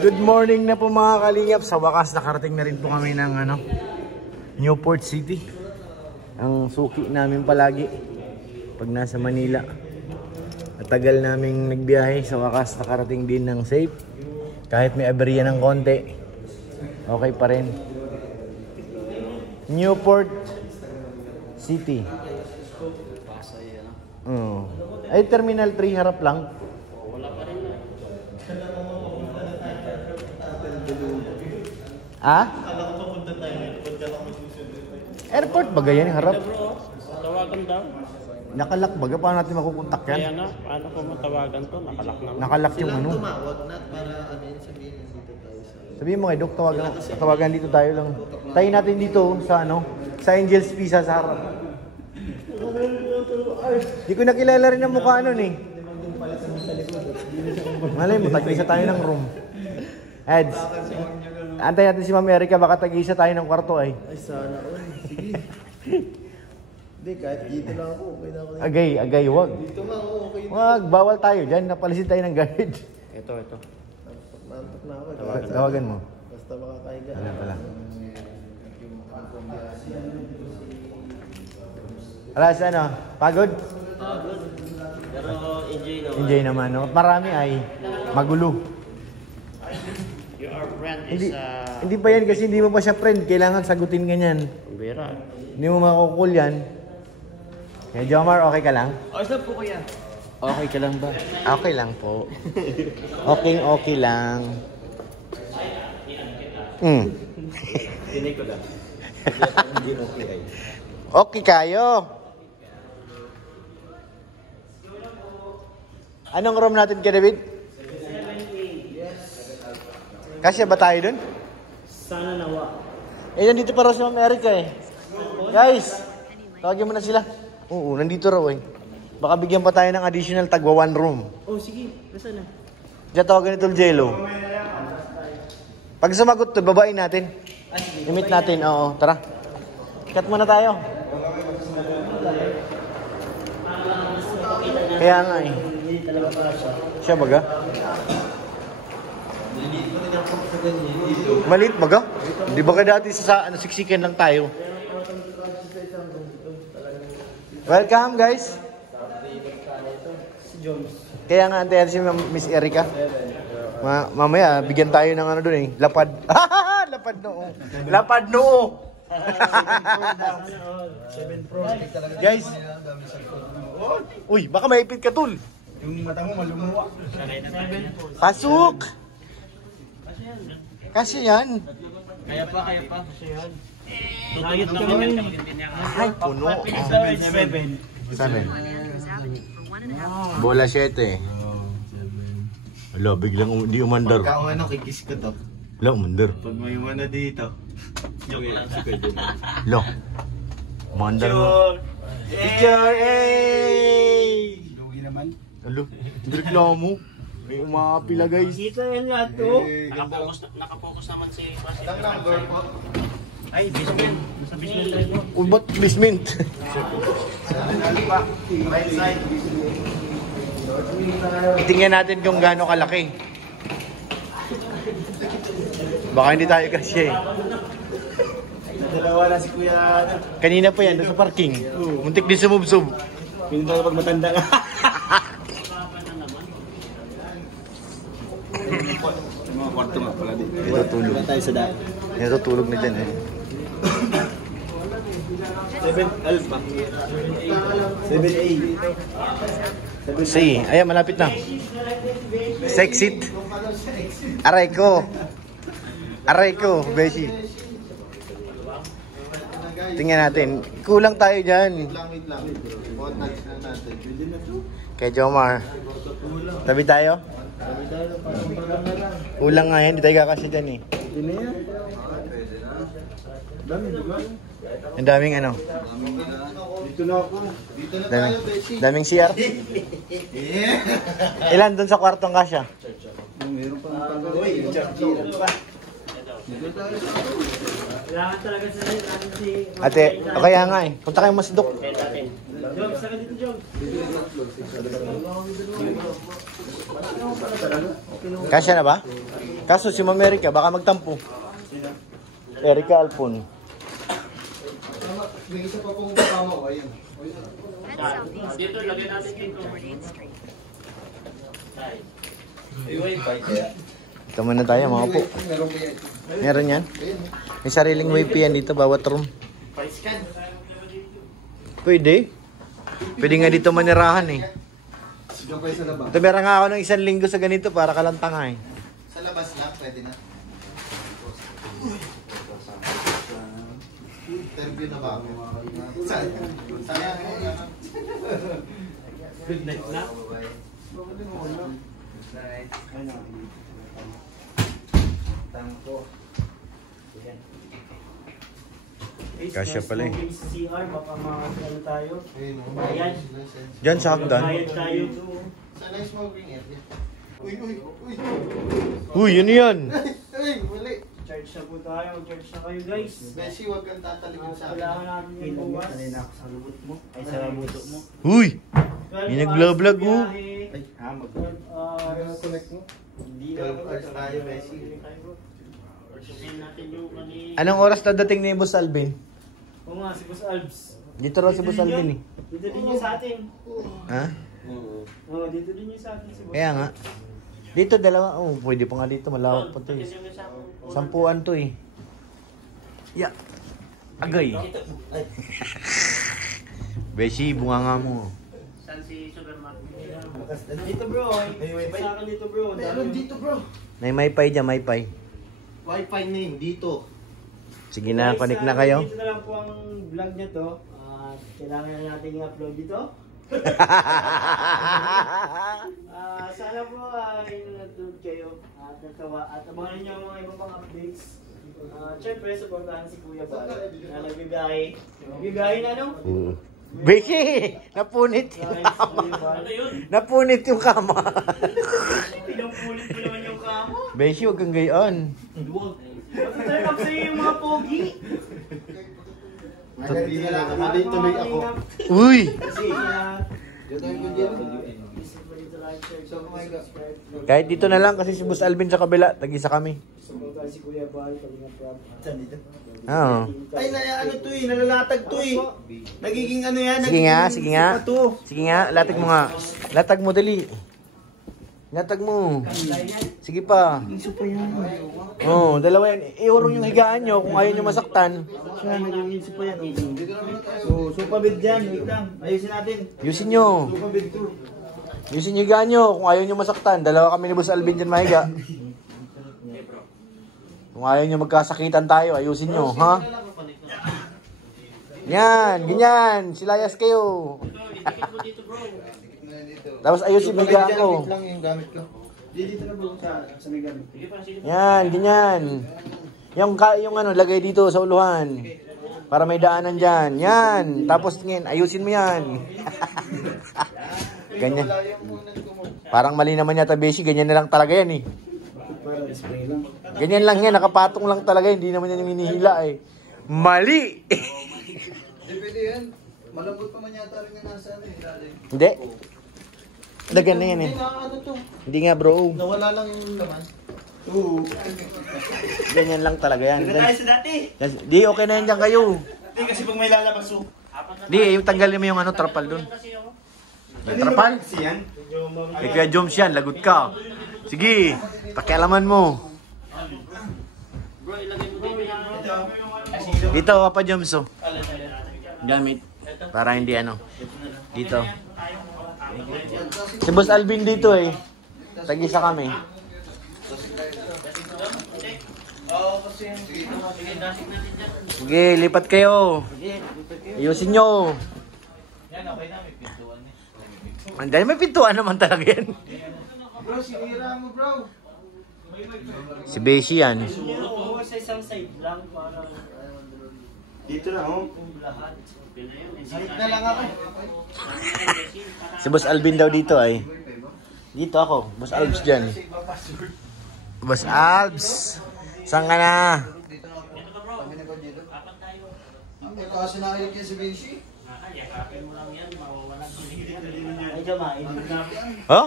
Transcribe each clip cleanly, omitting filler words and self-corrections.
Good morning na po mga kalingap. Sa wakas nakarating na rin po kami ng Newport City. Ang suki namin palagi pag nasa Manila. At tagal naming nagbiyahe, sa wakas nakarating din ng safe. Kahit may aberya ng konti, okay pa rin. Newport City. Ay, Terminal 3 harap lang. Ah? Airport ba ganyan harap? Tawagan daw. Nakalak ba? Paano natin makukontak yan? Kaya nga, paano ko matawagan to? Nakalak naman. Nakalak yung ano. Tumawag na para sabihin dito tayo sa... Sabihin mo kay Dok, tawagan dito tayo lang. Tayo natin dito sa sa Angel's Pizza sa harap. Hindi ko nakilala rin ang mukha nun eh. Malay mo, tag-isa tayo ng room. Eds, antay natin si Ma'am Erica, baka tag-isa tayo ng kwarto ay. Ay, sana. Sige. Hindi, kahit dito lang ako. Okay na ako. Agay, wag. Dito nga ako, okay. Wag, bawal tayo dyan. Napalisin tayo ng guard. Ito. Nantok na ako. Tawagan mo. Basta makakahiga. Wala pala. Alas, pagod? Pagod. Pero enjoy naman. Enjoy naman, no? Marami ay magulo. Your friend Hindi, is hindi pa yan kasi hindi mo pa siya friend. Kailangan sagutin ganyan. Bira. Hindi mo makukul yan. Kaya Jomar, okay ka lang? Saan po kuya? Okay ka lang ba? Okay lang po. Okay lang. Tinig ko lang. Hindi okay ay. Okay kayo. Anong room natin kay David? 7A. Kasya ba tayo dun? Sana nawa. Nandito pa raw si Ma'am Erica eh. Guys, tawagin mo na sila. Oo, nandito raw eh. Baka bigyan pa tayo ng additional tagwa 1 room. Oh, sige. Nasaan na? Diyan tawagan ito Jello. Pag sumagot to, babain natin. I-meet natin, oo. Tara. Cut muna tayo. Kaya nga eh. Siya baga? Maliit baga? Di ba ka dati sa siksikan lang tayo? Welcome guys. Kaya nga antayin si Miss Erica. Mamaya bigyan tayo ng doon eh. Lapad. Lapad noo. Guys. Uy, baka maipit ka tol. Yung mata mo malumuwa. Pasok. Kasi yan. Kaya pa. Kasi yan. Tutuyot naman. Ay, puno. 7. Bola 7. Ala, biglang di umandar. Pagka kikis ko to. Ala, umandar. Pag may umano dito. Joke lang. Si Kuya. Ala, umandar mo. Picture! Hey! Lugi naman. Alo, reklamo. May umapila guys. Kita yan nga to. Nakapokus naman si Pasig. Ang number po. Ay, basement. Sa basement tayo po. Ba't basement? Right side. Tingnan natin kung gaano kalaki. Baka hindi tayo kasi eh. Dalawa na si Kuya. Kanina pa yan, doon sa parking. Muntik din sumubsob. Hindi tayo pag matanda ka. Mga kwarto nga pala dito. Ito tulog. Wala tayo sa daan. Ito tulog na dyan eh. 7 Alpha. 7A. See, ayan malapit na. Sexit. Aray ko, Beshi. Tingnan natin. Kulang tayo dyan. Wait lang. Buhat natin natin. Kay Jomar. Tabi tayo? Kulang nga yan. Hindi tayo kakasya dyan eh. Hindi na yan. Dami, di ba? Ang daming Dito na ako. Dito na tayo, Beshi. daming CR. Ilan dun sa kwartong kasya? Meron pa ng panggawa. Uy, pa. Kailangan talaga si... Ate, o kaya nga eh. Punta kayo mas Dok. Jog, saka dito, Jog. Kasya na ba? Kaso si Ma'am Erica, baka magtampo. Erica Alpon. May isa pa pong kasama ko, ayun. Dito, lagyan natin dito. 48th Street. Ito muna tayo, mga po. Meron kaya. Meron yan? May sariling wifi yan dito, bawat room. Pwede. Pwede nga dito manirahan eh. Diyan kayo sa labas. Ito meron nga ako ng 1 linggo sa ganito para kalantanga eh. Sa labas lang, pwede na. Interview na ba ako? Sayang. Good night na. Kasya pala eh. CR, baka ano tayo. Ayan. Diyan sa hagdan. Bayad tayo. Sana yung smoking area. Uy. Uy, yun yan. Uy, mali. Charge na po tayo. Charge na kayo guys. Beshi, huwag kang tatalikod sa akin. Kailangan natin yung buwas. Kanina ako sa lubot mo. Ay, sa buto mo. Uy! May nagla-vlog, oh. Ay, Connect mo? Hindi na 12 hours tayo, Beshi. Worshipin natin yung kanina. Anong oras dadating ni Boss Alvin? Oo nga, si Boss Albs. Dito raw si Boss Alvin eh. Dito din yung sa atin. Ha? Oo, dito din yung sa atin si Boss. Kaya nga. Dito dalawa. Oh, pwede pa nga dito. Malawak pa to eh. Sampuan to eh. Ya. Agay. Beshi, bunga nga mo. Saan si Supermarket? Dito bro. Sa akin dito bro. Meron dito, bro. May maypay dyan, maypay. Wi-Fi name dito. Sige na, connect na kayo. Dito na lang po ang vlog nyo to. Kailangan na natin i-upload dito. Sana po ay nanonood kayo at natawa at abangan niyo ang mga ibang pang updates. Siyempre, supportahan si Kuya Bal na nagbibiyahe na no? Beshi! Napunit yung kama. Ano yun? Napunit yung kama. Pinampulit ko naman yung kamo. Beshi, huwag kang gayon. Turn up sa'yo yung mga pogi. Tuloy ako. Uy! Kasi Kahit dito na lang kasi si Boss Alvin sa kabila. Tag-isa kami. supportahan si Kuya Bal, Kalinga Prab. Oo. Ay, ano to eh, nalalatag to eh. Nagiging ano yan, Sige nga, nagiging sige nga. sipa to. Sige nga, latag mo nga. Latag mo, dali. Latag mo. Sige pa. Iso pa yan. Oo, dalawa yan. Iurong yung higaan nyo kung ayaw nyo masaktan. Siya, nagiging iso pa yan. So, supabid dyan, wait lang. Ayusin natin. Yusin nyo. Supabid to. Yusin yung higaan nyo kung ayaw nyo masaktan. Dalawa kami ni Boss Alvin dyan mahiga. Kung ayaw nyo magkasakitan tayo, ayusin nyo, ha? Yan, ganyan. Silayas kayo. Tapos ayusin yung higaan ko. Wait lang yung gamit ko. Dito na bro sa may gamit. Yan, ganyan. Yung ano, lagay dito sa uluhan. Para may daanan dyan. Yan. Tapos tingin, ayusin mo yan. Ganyan. Parang mali naman yata, Beshi. Ganyan na lang talaga yan eh. Ganyan lang yan. Nakapatong lang talaga. Hindi naman yan yung hinihila eh. Mali! Pwede yan. Malambot pa man yata rin yung nasa ano eh. Hindi. Dagan na yan eh. Ano to? Hindi nga bro. Nawala lang yung laman. Oo. Ganyan lang talaga yan. Tayo sa dati. Di, okay na yan dyan kayo. Hindi kasi pag may lalabas so. Di, yung tanggalin mo yung ano, trapal dun. Yung trapal? Siyan? Eh, kaya Joms yan, lagot ka. Sige, pakialaman mo. Bro, ilagay mo dito yung Dito, Papa Joms, oh. Gamit. Para hindi ano. Dito. Si Boss Alvin dito eh. Tag-isa kami. Sige, lipat kayo. Ayusin nyo. Dahil may pintuan naman talaga yan. Bro, sinira mo bro. Si Beshi yan. Oo, sa isang side lang. Parang Dito na oh. lahat. Sahit na lang ako. Si Boss Alvin daw dito ay. Dito ako. Boss Albs dyan. Boss Albs. Saan ka na? Kasi nakailig yan si Benji. Ay, kamain na. Oh?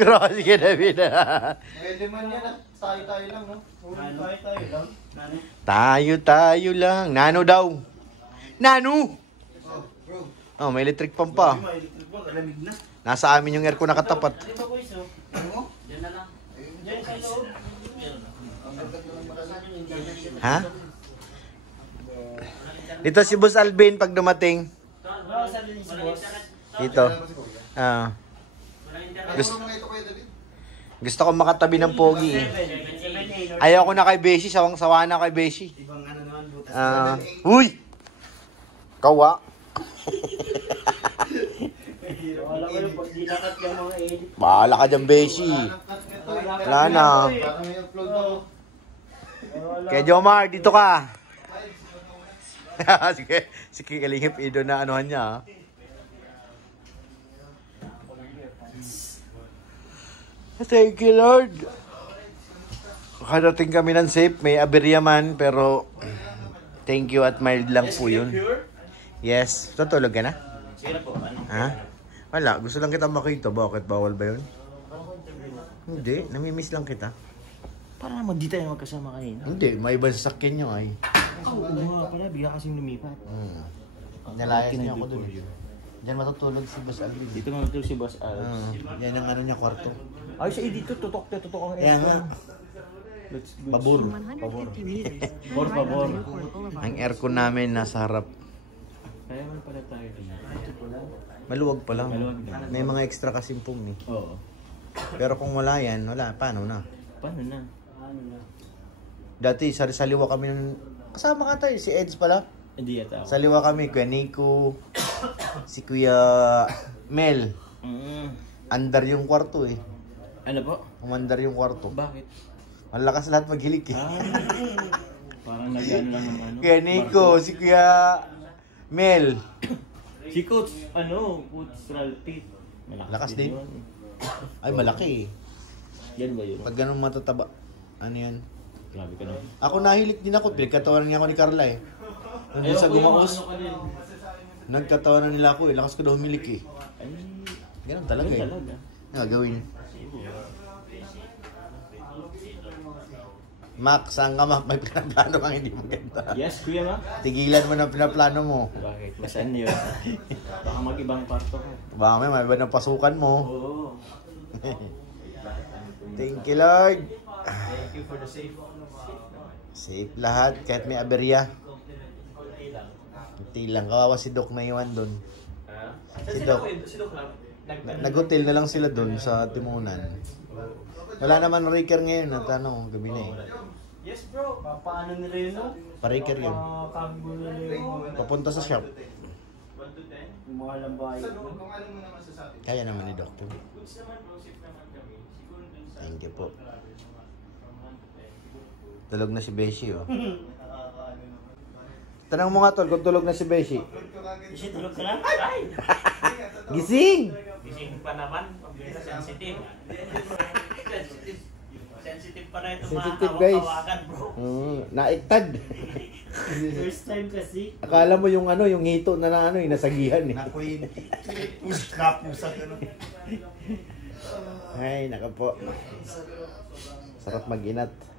Grabe ka na, Bina. Pwede man yan ah. Tayo-tayo lang, no? Tayo lang. Nano? Tayo lang. Nano daw. Nano! Oh, bro. Oh, may electric pump pa. May electric po, lamig na. Nasa amin yung aircon nakatapat. Ano ba boys, oh? Ano mo? Diyan na lang. Diyan sa loob. Ha? Dito si Boss Alvin pag dumating. Ano sabi ni si boss? Dito. Ah. Gusto mo nga ito kayo, David? Gusto ko makatabi ng pogi eh. 7A. Ayaw ko na kay Beshi, sawang-sawa na kay Beshi. Ibang ano naman butas. Uy! Kawa. Wala ko yung pag dinakat yung mga edit. Bahala ka dyan, Beshi. Wala na. Parang may upload ako. Kaya Jomar, dito ka. Sige, sige kalingip ido na anuhan niya. ah. Thank you, Lord. Nakarating kami ng safe. May aberya man, pero thank you at mild lang po yun. Yes. Tutulog ka na? Sige po, ano? Ha? Wala. Gusto lang kita makita. Bakit? Bawal ba yun? Hindi. Namimiss lang kita. Para naman di tayo magkasama kanina. Hindi. May ibang sasakyan nyo ay. Oo nga pala, bigla kasing lumipat. Nalayas niya ako dun. Diyan matutulog si Boss Alvin. Dito naman ito si Boss Al. Yan ang ano niya, kwarto. Ay, siya dito, tutok ang Kaya nga. Let's go. Pabor. 150 meters. Por favor. Newport Boulevard. Ang aircon namin nasa harap. Kaya man pala tayo dito. Maluwag pa lang. Maluwag na. May mga extra kasimpong eh. Oo. Pero kung wala yan, wala. Paano na? Paano na? Ano na? Dati sa saliwa kami ng... Kasama ka tayo, si Eds pala. Hindi yata ako. Saliwa kami, Kuya Nico, si Kuya Mel. Andar yung kwarto eh. Ano po? Umandar yung kwarto. Bakit? Malakas lahat maghilik eh. Parang nag-ano lang ng ano. Kuya Nico, si Kuya Mel. Si Coach, Coach Ralpit. Lakas din. Ay, malaki eh. Yan ba yun? Pag ganun matataba. Ano yan? Grabe ka na. Ako nahilik din ako. Pinagkatawanan niya ako ni Carla eh. Nandun sa gumaos. Nagkatawanan nila ako eh. Lakas ko daw humilik eh. Ay, Ganun talaga eh. talaga. Ano gagawin? Mac, saan ka Mac? May pinaplano kang hindi maganda. Yes, Kuya Ma. Tigilan mo na pinaplano mo. Bakit? Masaan yun? Baka mag-ibang parto ka. Baka may iba ng pasukan mo. Oo. Thank you, Lord. Thank you for the safe. Safe lahat, kahit may aberya. Hindi lang. Kawawa si Doc na iwan doon. Si Doc. Nag-hotel na lang sila doon sa Timunan. Wala naman raker ngayon at gabi na eh. Yes, bro. Paano nila yun, no? Pa-raker yun. Pagbo nila yun. Papunta sa shop. Yung mga lambahay. Kaya naman ni Doctor. Thank you po. Tulog na si Beshi, oh. Tanong mo nga, tol, kung tulog na si Beshi. Kasi tulog ka na? Ay! Gising! Gising pa naman. Sensitive. Sensitive pa na ito Sensitive, guys. kawakan, bro. Naiktad. First time kasi. Akala mo yung yung hito na nasagihan eh. Nakuin. Napusak ano. Ay, naka po. Sarap mag-inat.